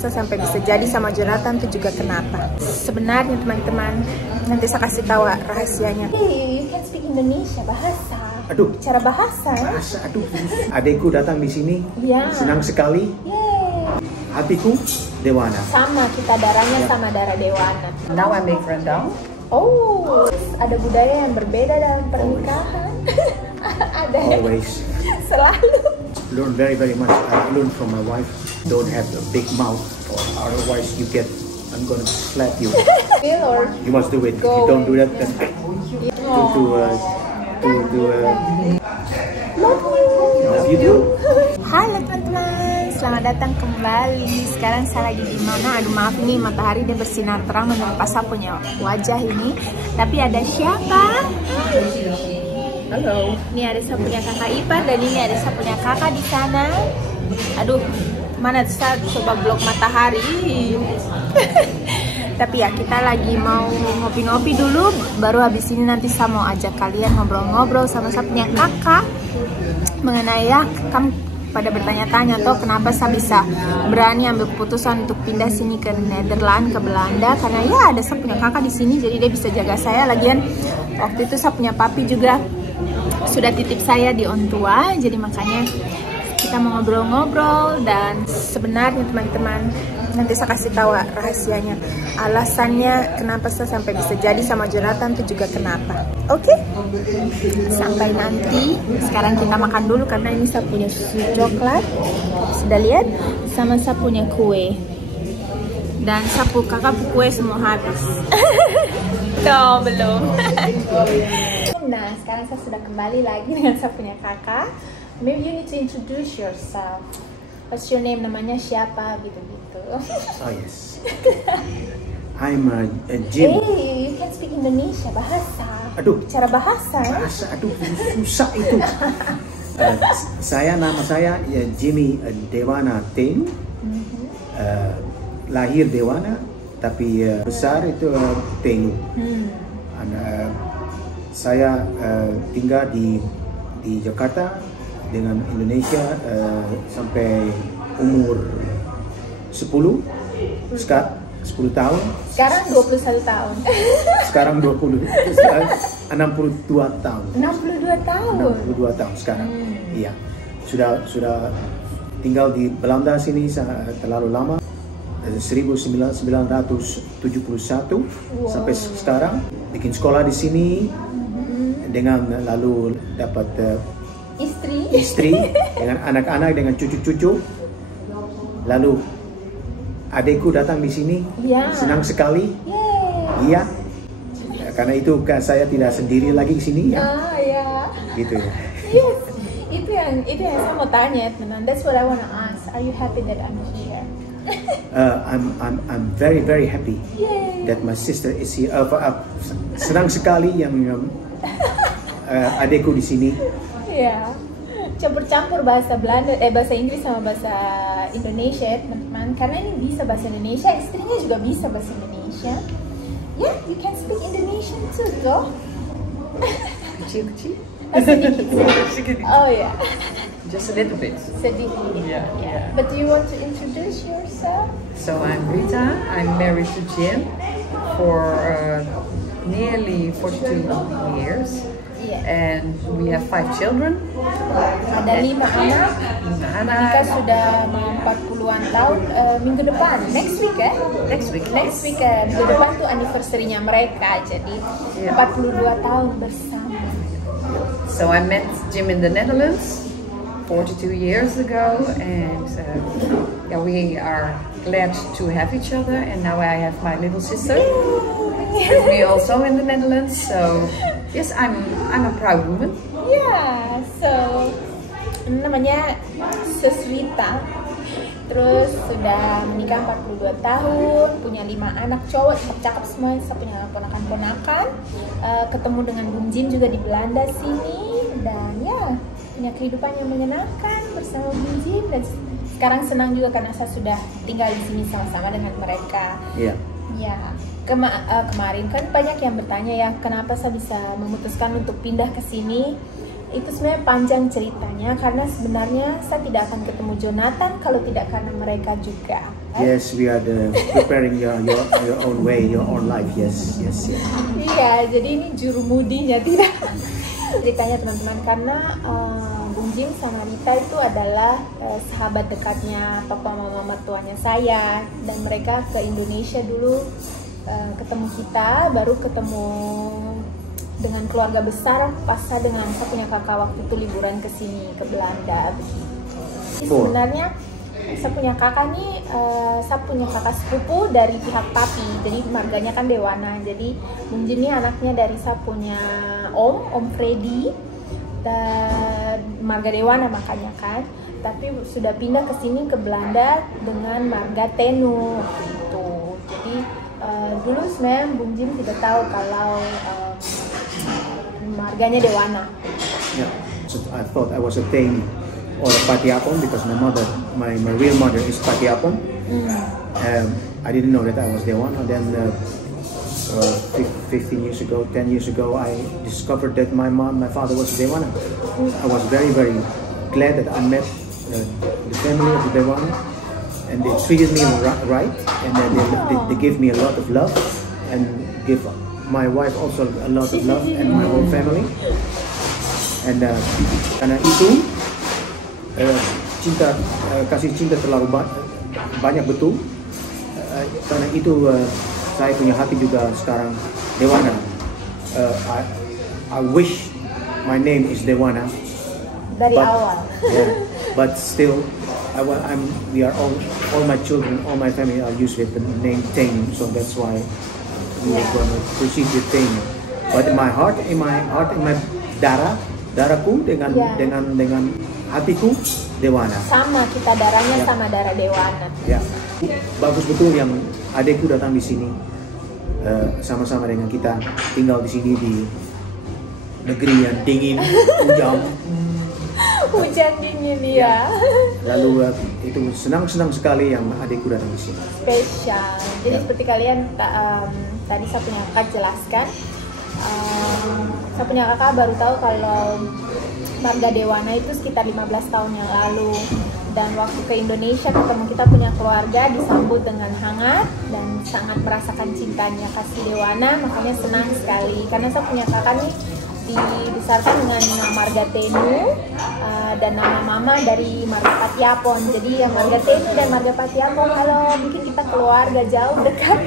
Sampai bisa jadi sama Jonathan itu juga kenapa? Sebenarnya teman-teman, nanti saya kasih tahu rahasianya. Hey, you can speak Indonesia, bahasa. Aduh. Cara bahasa. Aduh. Adekku datang di sini. Ya. Senang sekali. Yeay. Hatiku Dewana. Sama, kita darahnya sama darah Dewana. Now I make rendang. Oh, ada budaya yang berbeda dalam pernikahan. Ada ya? Always. Selalu. Learn very much. I learned from my wife. Don't have a big mouth, or otherwise I'm gonna slap you. Feel or You must do it. If you don't do that, then love you do. Halo teman-teman, selamat datang kembali. Sekarang saya lagi di mana? Aduh maaf nih, matahari dia bersinar terang menimpa saya punya wajah ini. Tapi ada siapa? Halo. Ini ada saya punya kakak ipar dan ini ada saya punya kakak di sana. Aduh, mana saya coba blok matahari. Tapi ya kita lagi mau ngopi-ngopi dulu. Baru habis ini nanti saya mau ajak kalian ngobrol-ngobrol sama saya punya kakak mengenai ya kamu pada bertanya-tanya toh kenapa saya bisa berani ambil keputusan untuk pindah sini ke Nederland, ke Belanda, karena ya ada saya punya kakak di sini jadi dia bisa jaga saya. Lagian waktu itu saya punya papi juga sudah titip saya di on tua, jadi makanya kita mau ngobrol-ngobrol. Dan sebenarnya teman-teman, nanti saya kasih tahu rahasianya, alasannya kenapa saya sampai bisa jadi sama Jonathan itu juga kenapa. Oke? Sampai nanti. Sekarang kita makan dulu karena ini saya punya susu coklat, sudah lihat, sama saya punya kue. Dan sapu kakak kue semua habis. Tuh belum. Nah sekarang saya sudah kembali lagi dengan saya punya kakak. Maybe you need to introduce yourself. What's your name? Namanya siapa? Gitu-gitu. Oh yes. I'm Jim. Hey, you can speak Indonesia, bahasa. Aduh. Cara bahasa. Aduh, susah itu. Nama saya Jimmy Dewana Teng. Lahir Dewana, tapi besar itu Tenu. Saya tinggal di Jakarta dengan Indonesia sampai umur 10 tahun. Sekarang 21 tahun. Sekarang 62 tahun. 62 tahun. 62 tahun sekarang. Iya. Sudah tinggal di Belanda sini terlalu lama. 1971 sampai sekarang, bikin sekolah di sini dengan lalu dapat istri dengan anak-anak, dengan cucu-cucu. Lalu adekku datang di sini, senang sekali. Iya, karena itu saya tidak sendiri lagi di sini ya. Gitu. Yes, itu yang saya mau tanya teman. That's what I wanna ask. Are you happy that I'm here? I'm very happy. Yay. That my sister is here. Senang sekali yang adekku di sini. Ya, campur-campur bahasa Belanda, bahasa Inggris sama bahasa Indonesia ya teman-teman. Karena ini bisa bahasa Indonesia, istrinya juga bisa bahasa Indonesia. Yeah, you can speak Indonesian too, toh? Kecil-kecil. Sedikit. Oh ya. Just a little bit. Sedikit. Yeah. But do you want to introduce yourself? So I'm Rita. I'm married to Jim for nearly 42 years. Yeah. And we have 5 children. Ada 5 anak. Nikah sudah mau 40-an tahun. Minggu depan, next week ya? Next week. Minggu depan tuh anniversary-nya mereka. Jadi 42 tahun bersama. So I met Jim in the Netherlands 42 years ago, and we are glad to have each other. And now I have my little sister with me also in the Netherlands. So yes, I'm a proud woman. Yeah, so namanya Suswita. Terus sudah menikah 42 tahun, punya 5 anak cowok, cakep semua, saya punya ponakan-ponakan. Ketemu dengan Bung Jim juga di Belanda sini, dan ya punya kehidupan yang menyenangkan bersama Bung Jim. Dan sekarang senang juga karena saya sudah tinggal di sini sama-sama dengan mereka. Iya. Ya, kemarin kan banyak yang bertanya ya, kenapa saya bisa memutuskan untuk pindah ke sini. Itu sebenarnya panjang ceritanya, karena sebenarnya saya tidak akan ketemu Jonathan kalau tidak karena mereka juga. Yes, we are preparing your own way, your own life. Yes. Iya, jadi ini juru mudinya tidak. Ceritanya teman-teman, karena Bung Jim sama Rita itu adalah sahabat dekatnya papa mama mertuanya saya, dan mereka ke Indonesia dulu ketemu kita, baru ketemu dengan keluarga besar pas dengan saya punya kakak waktu itu liburan ke sini ke Belanda begitu. Sebenarnya saya punya kakak nih, saya punya kakak sepupu dari pihak papi, jadi marganya kan Dewana. Jadi Bung Jim ini anaknya dari saya punya Om Freddy, dan marga Dewana makanya kan. Tapi sudah pindah ke sini ke Belanda dengan marga Tenu gitu. Jadi dulu sebenarnya Bung Jim tidak tahu kalau marganya Dewana. Yeah, so I thought I was a Tenu or a Patiapon because my real mother is Patiapon. I didn't know that I was Dewana. Then 15 years ago, 10 years ago, I discovered that my father was Dewana. I was very, very glad that I met the family of the Dewana, and they treated me right, and then they gave me a lot of love, and give my wife also a lot of love, and my whole family. And karena itu kasih cinta terlalu banyak betul. Karena itu saya punya hati juga sekarang Dewana. I wish my name is Dewana. Dari awal. Yeah, but still, we are all my children, all my family are used with the name Teng, so that's why we're going to proceed with Teng. But in my heart, in my darahku dengan hatiku Dewana. Sama, kita darahnya sama darah Dewana. Ya, bagus betul yang adekku datang di sini sama-sama dengan kita tinggal di sini di negeri yang dingin, hujan dingin ya. Lalu itu senang sekali yang adekku datang di sini. Spesial. Jadi seperti kalian tadi saya punya kakak jelaskan. Saya punya kakak baru tahu kalau marga Dewana itu sekitar 15 tahun yang lalu, dan waktu ke Indonesia ketemu kita punya keluarga, disambut dengan hangat dan sangat merasakan cintanya kasih Dewana, makanya senang sekali karena saya punya kakak nih dibesarkan dengan marga Tenu dan nama mama dari marga Patiapon. Jadi yang marga Tenu dan marga Patiapon kalau bikin kita keluarga jauh dekat.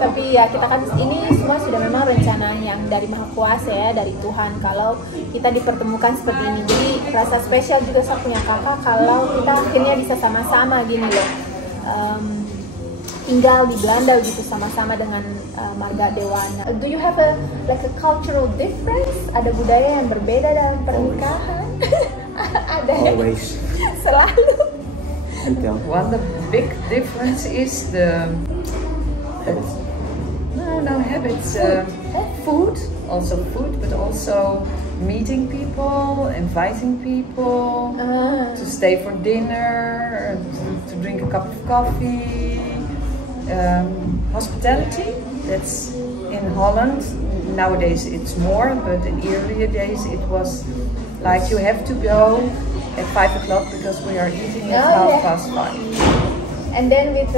Tapi ya kita kan ini semua sudah memang rencana yang dari Maha Kuasa ya, dari Tuhan kalau kita dipertemukan seperti ini. Jadi rasa spesial juga saya punya kakak kalau kita akhirnya bisa sama-sama gini loh. Tinggal di Belanda gitu sama-sama dengan marga Dewana. Do you have a cultural difference? Ada budaya yang berbeda dalam pernikahan? Ada. Always. Selalu. Well, the big difference is the habits. Food, also food, but also meeting people, inviting people to stay for dinner, to drink a cup of coffee. Hospitality, that's in Holland. Nowadays it's more, but in earlier days it was like you have to go at 5 o'clock because we are eating at 5:30. And then with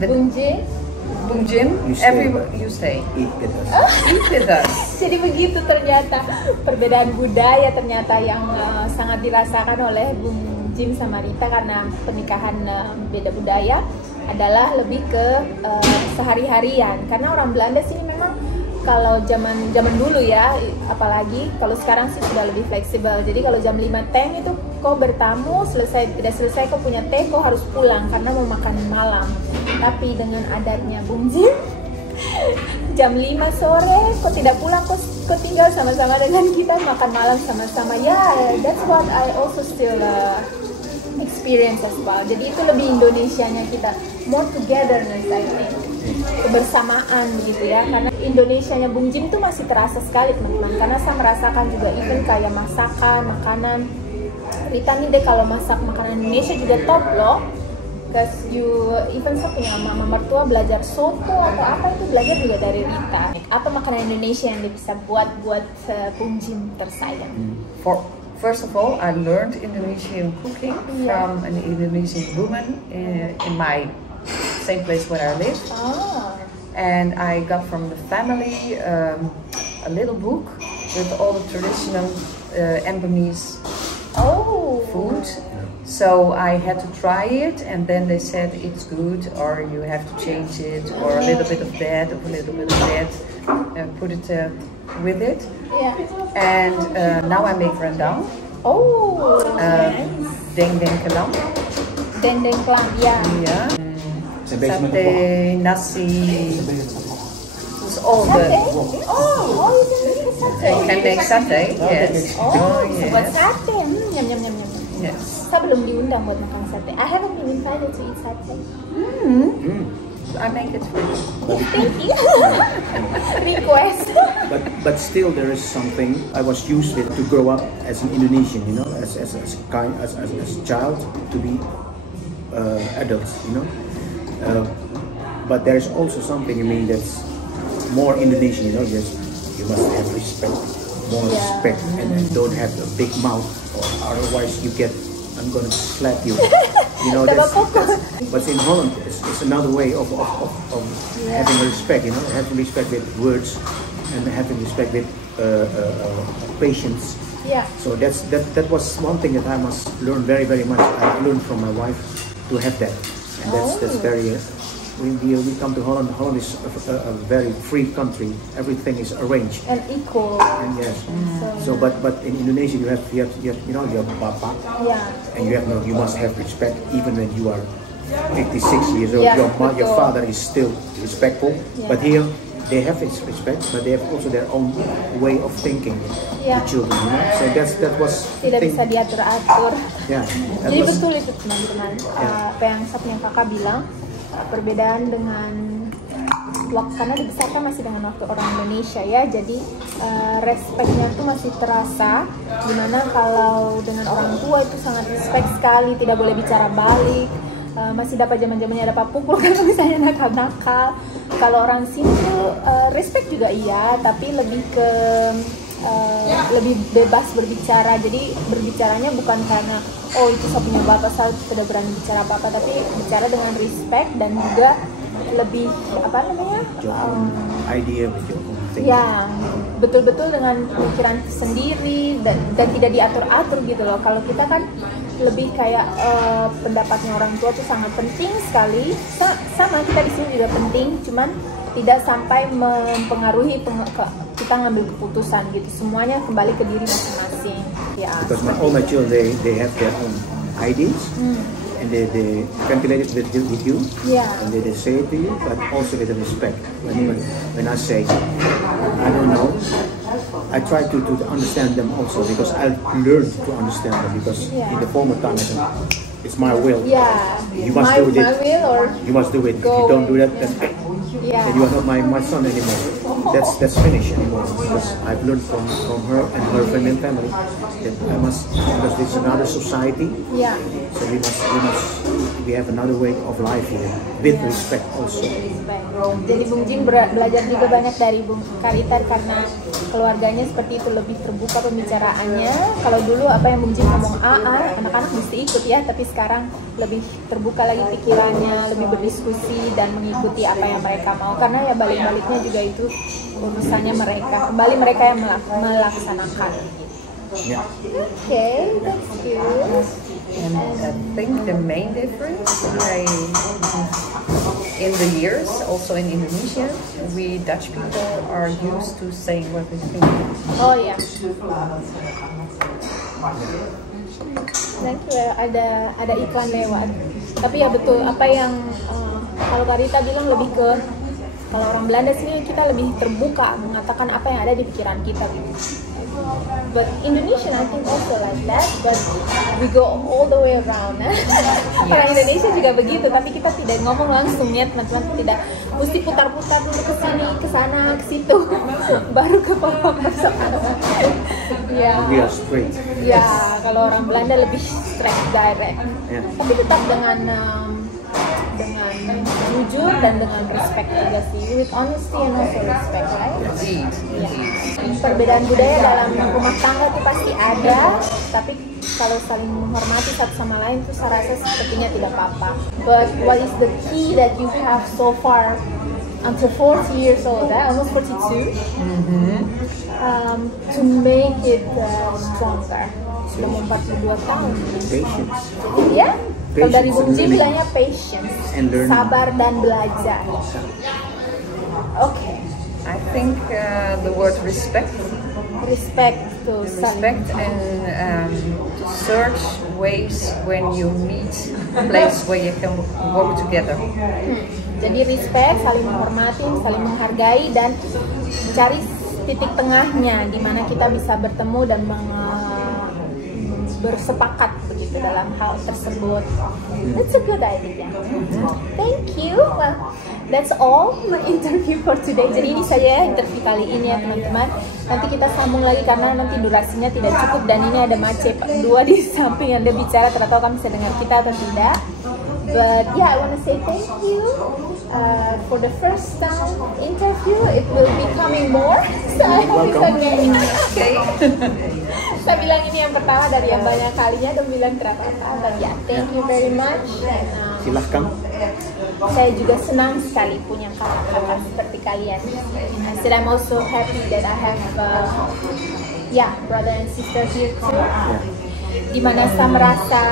Bung Jim, You stay. Eat with us. Eat with us. Jadi begitu ternyata perbedaan budaya ternyata yang sangat dirasakan oleh Bung Jim sama Rita karena pernikahan beda budaya adalah lebih ke sehari-harian, karena orang Belanda sini memang kalau zaman dulu ya, apalagi kalau sekarang sih sudah lebih fleksibel. Jadi kalau jam 5 teng itu kau bertamu, tidak selesai kau punya teh, kau harus pulang karena mau makan malam. Tapi dengan adatnya Bung Jim, jam 5 sore kau tidak pulang, kau tinggal sama-sama dengan kita makan malam sama-sama. That's what I also still experience as well. Jadi itu lebih Indonesianya kita, more togetherness I think, kebersamaan begitu ya. Karena Indonesianya Bung Jim itu masih terasa sekali teman-teman, karena saya merasakan juga even kayak masakan, makanan. Rita nih deh kalau masak makanan Indonesia juga top loh. Because even saya punya mama mertua belajar soto atau apa itu belajar juga dari Rita. Apa makanan Indonesia yang dia bisa buat Bung Jim tersayang? First of all, I learned Indonesian cooking from an Indonesian woman in my same place where I live. Oh. And I got from the family a little book with all the traditional Ambonese food. So I had to try it, and then they said it's good, or you have to change it, or a little bit of that, or a little bit of that, and put it with it. Yeah. And now I make rendang. Oh. Dendeng kelam. Dendeng kelam, yeah. Yeah. Satay, nasi. It's all Satay? the. Oh, you can make satay. You can make satay, yes. Oh, yes. buat sate. Nyam nyam nyam nyam. Yes. Saya belum diundang buat makan sate. I haven't been invited to eat sate. I make it for you. Thank you. Request. But still there is something I was used to grow up as an Indonesian, you know, as a child to be adults, you know. But there's also something in me that's more Indonesian, you know. Just you must have respect, more respect, and don't have a big mouth, or otherwise you get, I'm gonna slap you. You know, but in Holland it's another way of having respect, you know, having respect with words and having respect with patience. Yeah. So that was one thing that I must learn very much. I learned from my wife to have that, and that's very. When we come to Holland, Holland is a very free country. Everything is arranged And equal. and yes. So but in Indonesia you have you know you have papa. Yeah. And you must have respect even when you are 56 years old. Yeah, Your father is still respectful. Yeah. But here they have his respect, but they have also their own way of thinking. Yeah. The children, you know. So that was Tidak thing. bisa diatur-atur. Yeah. That Jadi was, betul itu teman-teman. Apa yang kakak bilang, perbedaan dengan waktu, karena dibesarkan masih dengan waktu orang Indonesia ya, jadi respectnya tuh masih terasa. Dimana kalau dengan orang tua itu sangat respect sekali, tidak boleh bicara balik. Masih dapat zaman-zamannya dapat pukul kalau misalnya nakal-nakal. Kalau orang sini tuh respect juga iya, tapi lebih ke lebih bebas berbicara. Jadi berbicaranya bukan karena oh itu saya punya bapak, saya tidak berani bicara apa-apa, tapi bicara dengan respect dan juga lebih apa namanya idea with your own thing. ya betul-betul dengan pikiran sendiri dan tidak diatur-atur gitu loh. Kalau kita kan lebih kayak pendapatnya orang tua tuh sangat penting sekali. Sama kita di sini juga penting, cuman tidak sampai mempengaruhi kita ngambil keputusan gitu. Semuanya kembali ke diri masing-masing. Ya. Because all my children they have their own ideas. And they ventilate it with you, and they say it to you, but also with respect. When I say, I don't know, I try to understand them also, because I learned to understand them, because in the former time it's my will. Yeah, You must do it. My will, or you must do it. If you don't do that, then you are not my son anymore. That's finished anymore, because I've learned from her and her family that I must, because this is another society. Yeah. So we have another way of life here with respect also. Jadi Bung Jing belajar juga banyak dari Bung Karitar karena keluarganya seperti itu, lebih terbuka pembicaraannya. Kalau dulu apa yang Bung Jing ngomong anak-anak mesti ikut ya, tapi sekarang lebih terbuka lagi pikirannya, lebih berdiskusi dan mengikuti apa yang mereka mau, karena ya balik-baliknya juga itu urusannya mereka, kembali mereka yang melaksanakan. Yeah. Okay, that's good. And I think the main difference, in the years, also in Indonesia, we Dutch people are used to saying what we think. Oh ya. Thank you. Ada iklan lewat. Tapi ya betul apa yang kalau Karita bilang lebih ke, kalau orang Belanda sini kita lebih terbuka mengatakan apa yang ada di pikiran kita gitu. But Indonesian I think also like that, but we go all the way around. Orang Indonesia juga begitu, tapi kita tidak ngomong langsung ya teman-teman, tidak mesti putar-putar dulu ke sini, ke sana, ke situ, baru ke persoalan. Ya. We are straight. Ya, kalau orang Belanda lebih straight direct. Yeah. Tapi tetap dengan jujur dan dengan respect juga sih, with honesty and also respect, right? Indeed, Iya. indeed. Perbedaan budaya dalam rumah tangga itu pasti ada, tapi kalau saling menghormati satu sama lain itu saya rasa sepertinya tidak apa-apa. But what is the key that you have so far until 40 years old, almost 42, to make it stronger? Sudah mau 42 tahun. Patience. Ya? Kalau dari Patience Bung and Ji learning. bilangnya patience, And learning. sabar dan belajar. Oke. I think the word respect, Respect to saling. respect, and to search ways when you meet a place where you can work together. Jadi respect, saling menghormati, saling menghargai, dan mencari titik tengahnya di mana kita bisa bertemu dan bersepakat begitu dalam hal tersebut. That's a good idea. Thank you. Well, that's all my interview for today. Jadi ini saja interview kali ini ya teman-teman. Nanti kita sambung lagi karena nanti durasinya tidak cukup dan ini ada Mace dua di samping Anda bicara, tidak tahu kamu bisa dengar kita atau tidak. But yeah, I want to say thank you for the first time interview. It will be coming more. So I hope it's okay. Okay. Saya bilang ini yang pertama dari yang banyak kalinya dan bilang terapa-apa. But yeah, thank you very much. And, Silahkan. saya juga senang sekali punya kakak-kakak seperti kalian. I said I'm also happy that I have brother and sister here too. Dimana saya merasa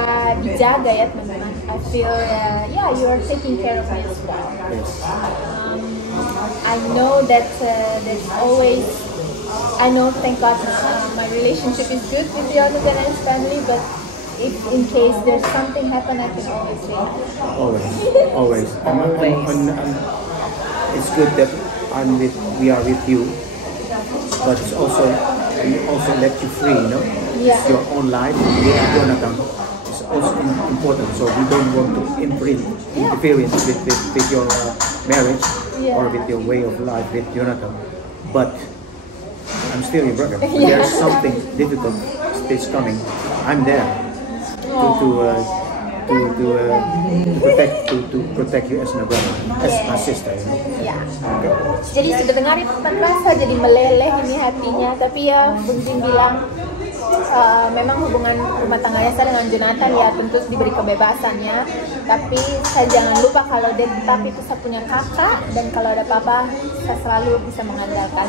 dijaga ya teman-teman. I feel you are taking care of me as well. I know that there's always, I know, thank God, my relationship is good with the other Ghanaian family, but if in case there's something happen, I can always say Always. It's good that we are with you, but it's also we also let you free, you know. Yeah. It's your own life. Jonathan is also important, so we don't want to interfere with your marriage or with your way of life with Jonathan. But I'm still your brother. When there's something difficult that's coming, I'm there to protect you as my brother, as my sister. You know? Ya. Jadi sudah dengar itu terasa jadi meleleh ini hatinya, tapi ya Bung Jin bilang memang hubungan rumah tangganya saya dengan Jonathan ya tentu diberi kebebasannya, tapi saya jangan lupa kalau dia tetap itu saya punya kakak dan kalau ada apa-apa saya selalu bisa mengandalkan.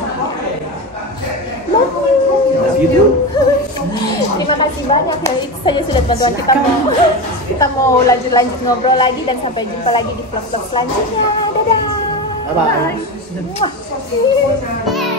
Love you. Love you too. Terima kasih banyak ya, itu saja sudah teman-teman, kita mau lanjut ngobrol lagi dan sampai jumpa lagi di vlog-vlog selanjutnya. Dadah. Bye bye. Bye.